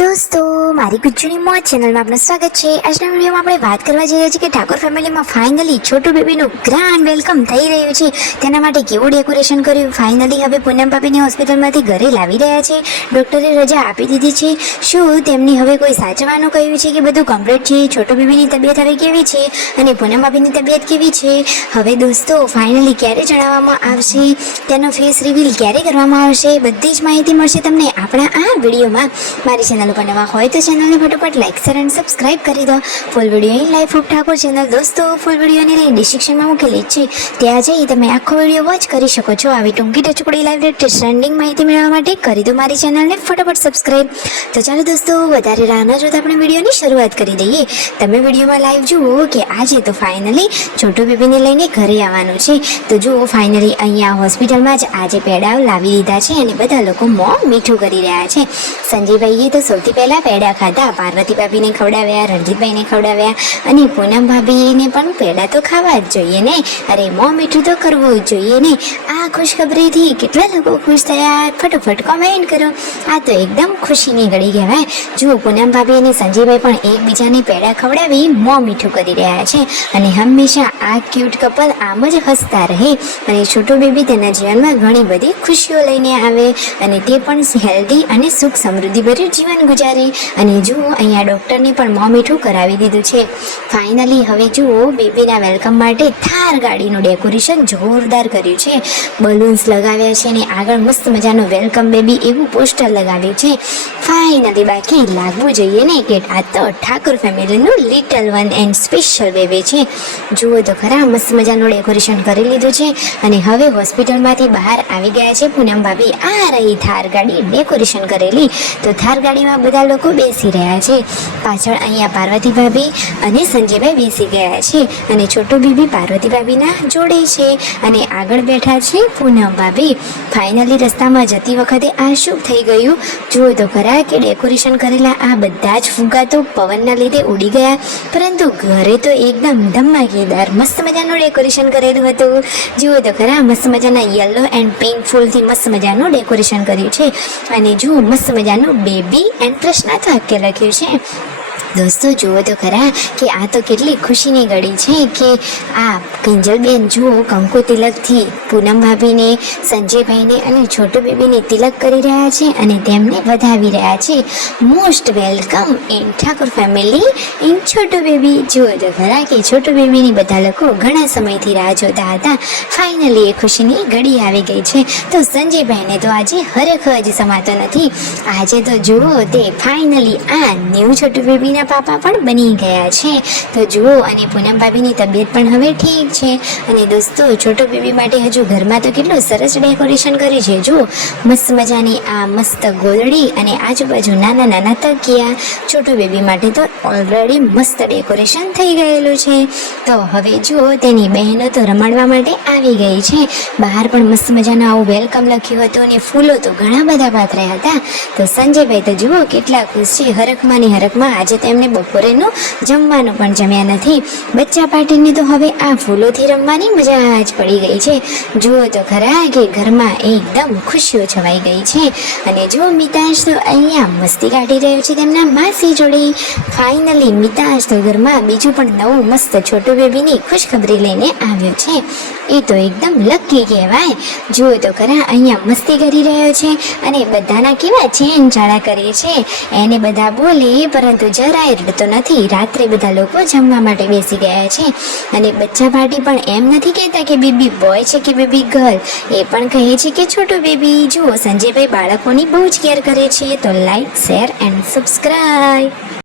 दोस्तों मारी गुज्जूनी मौज चैनल में आपનું સ્વાગત છે। આજના વિડીયોમાં આપણે વાત કરવા જઈ રહ્યા છીએ કે ઠાકોર ફેમિલીમાં ફાઇનલી છોટુ બેબીનું ગ્રાન્ડ વેલકમ થઈ રહ્યું છે। તેના માટે કેવું ડેકોરેશન કર્યું, ફાઇનલી હવે પૂનમ ભાભીને હોસ્પિટલમાંથી ઘરે લાવી રહ્યા છે, ડૉક્ટરે રજા આપી દીધી છે। શું તેમની હવે કોઈ સાચવવાનું કહ્યું છે કે બધું કમ્પ્લીટ છે? છોટુ બેબીની તબિયત હવે કેવી છે અને પૂનમ ભાભીની તબિયત કેવી છે? હવે દોસ્તો ફાઇનલી ક્યારે જણાવવામાં આવશે, તેનો ફેસ રિવીલ ક્યારે કરવામાં આવશે, બધી જ માહિતી મળશે તમને આપણા આ વિડીયોમાં। મારી ચેનલ ઉપર નવા હોય તો ચેનલને ફટાફટ લાઈક શેર અને સબસ્ક્રાઇબ કરી દો। Full video in life of Thakor channel દોસ્તો ફૂલ વિડીયોની લિંક ડિસ્ક્રિપ્શનમાં મૂકેલી છે, ત્યાં જઈ તમે આખો વિડીયો વોચ કરી શકો છો। આવી ટૂંકી ટચુકડી લાઈવ લેટેસ્ટ ટ્રેન્ડિંગ માહિતી મેળવવા માટે કરી દો મારી ચેનલને ફટાફટ સબસ્ક્રાઇબ। તો ચાલો દોસ્તો વધારે રાહ ન જોતા આપણે વિડીયોની શરૂઆત કરી દઈએ। તમે વિડીયોમાં લાઈવ જુઓ કે આજે તો ફાઇનલી છોટુ બેબીને લઈને ઘરે આવવાનું છે। તો જુઓ ફાઇનલી અહીંયા હોસ્પિટલમાં જ આજે પેડાઓ લાવી દીધા છે અને બધા લોકો મોં મીઠું કરી રહ્યા છે। સંજયભાઈએ તો સૌથી પહેલાં પેડા ખાધા, પાર્વતી ભાભીને ખવડાવ્યા, રણજીતભાઈને ખવડાવ્યા અને પૂનમ ભાભીને પણ પેડા તો ખાવા જ જોઈએ ને, અરે મોં મીઠું તો કરવું જ જોઈએ ને। આ ખુશખબરીથી કેટલા લોકો ખુશ થયા ફટોફટ કોમેન્ટ કરો। આ તો એકદમ ખુશીની ઘડી કહેવાય। જુઓ પૂનમ ભાભી અને સંજયભાઈ પણ એકબીજાને પેડા ખવડાવી મોં મીઠું કરી રહ્યા છે અને હંમેશા આ ક્યુટ કપલ આમ જ હસતા રહે અને છોટુ બેબી તેના જીવનમાં ઘણી બધી ખુશીઓ લઈને આવે અને તે પણ હેલ્ધી અને સુખ સમૃદ્ધિભર્યું જીવન ગુજારે। અને જુઓ અહીંયા ડૉક્ટરને પણ મોં મીઠું કરાવી દીધું છે। ફાઇનલી હવે જુઓ બેબીના વેલકમ માટે થાર ગાડીનું ડેકોરેશન જોરદાર કર્યું છે, બલૂન્સ લગાવ્યા છે અને આગળ મસ્ત મજાનું વેલકમ બેબી એવું પોસ્ટર લગાવ્યું છે। ફાઇનલી બાકી લાગવું જોઈએ ને કે આ તો ઠાકોર ફેમિલીનું little one and special baby છે। જુઓ તો ખરા મસ્ત મજાનું ડેકોરેશન કરી લીધું છે અને હવે હોસ્પિટલમાંથી બહાર આવી ગયા છે પૂનમ ભાભી। આ રહી થાર ગાડી ડેકોરેશન કરેલી। તો થાર ગાડીમાં બધા લોકો બેસી રહ્યા છે, પાછળ અહીંયા પાર્વતી ભાભી અને સંજયભાઈ બેસી ગયા છે અને છોટુ બેબી પાર્વતી ભાભીના જોડે છે અને આગળ બેઠા છે પૂનમ ભાભી। ફાઇનલી રસ્તામાં જતી વખતે આ શું થઈ ગયું જુઓ તો ખરા કે ડેકોરેશન કરેલા આ બધા જ ફુગ્ગા તો પવનના લીધે ઉડી ગયા, પરંતુ ઘરે તો એકદમ ધમાકેદાર મસ્ત મજાનું ડેકોરેશન કરેલું હતું। જુઓ તો ખરા મસ્ત મજાના યલો એન્ડ પિંક ફૂલથી મસ્ત મજાનું ડેકોરેશન કર્યું છે અને જુઓ મસ્ત મજાનું બેબી એન્ડ કૃષ્ણ વાક્ય લખ્યું છે। દોસ્તો જુઓ તો ખરા કે આ તો કેટલી ખુશીની ઘડી છે કે આ કિંજલબેન જુઓ કંકુ તિલકથી પૂનમ ભાભીને, સંજયભાઈને અને છોટુ બેબીને તિલક કરી રહ્યા છે અને તેમને વધાવી રહ્યા છે। Most welcome in Thakor family in Chhotu baby. જુઓ તો ખરા કે છોટુ બેબીની બધા લોકો ઘણા સમયથી રાહ જોતા હતા, ફાઇનલી એ ખુશીની ઘડી આવી ગઈ છે। તો સંજયભાઈને તો આજે હરખ જ સમાતો નથી, આજે તો જુઓ તે ફાઇનલી આ ન્યૂ છોટુ બેબીના પાપા પણ બની ગયા છે। તો જુઓ અને પૂનમ ભાભીની તબિયત પણ હવે ઠીક છે અને દોસ્તો છોટુ બેબી માટે હજુ ઘરમાં તો કેટલું સરસ ડેકોરેશન કર્યું છે। જુઓ મસ્ત મજાની આ મસ્ત ગોદડી અને આજુબાજુ નાના નાના તકિયા, છોટુ બેબી માટે તો ઓલરેડી મસ્ત ડેકોરેશન થઈ ગયેલું છે। તો હવે જુઓ તેની બહેનો તો રમાડવા માટે આવી ગઈ છે, બહાર પણ મસ્ત મજાનું આવું વેલકમ લખ્યું હતું અને ફૂલો તો ઘણા બધા પાથર્યા હતા। તો સંજયભાઈ તો જુઓ કેટલા ખુશ છે, હરખમાં ને હરખમાં આજે તેમને બપોરેનું જમવાનું પણ જમ્યા નથી। બચ્ચા પાર્ટીને તો હવે આ ફૂલોથી રમવાની મજા જ પડી ગઈ છે। જુઓ તો ખરા કે ઘરમાં એકદમ ખુશીઓ છવાઈ ગઈ છે અને જુઓ મિતાંશ તો અહીંયા મસ્તી કાઢી રહ્યો છે તેમના માસી જોડે। ફાઇનલી મિતાંશ તો ઘરમાં બીજું પણ નવું મસ્ત છોટુ બેબીની ખુશખબરી લઈને આવ્યો છે, એ તો એકદમ લકી કહેવાય। જુઓ તો ખરા અહીંયા મસ્તી કરી રહ્યો છે અને બધાના કેવા ચેન ચાળા કરે છે, એને બધા બોલે પરંતુ જરાય રડતો નથી। રાત્રે બધા લોકો જમવા માટે બેસી ગયા છે અને બચ્ચા પાર્ટી પણ એમ નથી કહેતા કે બેબી બોય છે કે બેબી ગર્લ, એ પણ કહે છે કે છોટુ બેબી। જુઓ સંજયભાઈ બાળકોની બહુ જ કેર કરે છે। તો લાઈક શેર એન્ડ સબસ્ક્રાઈબ।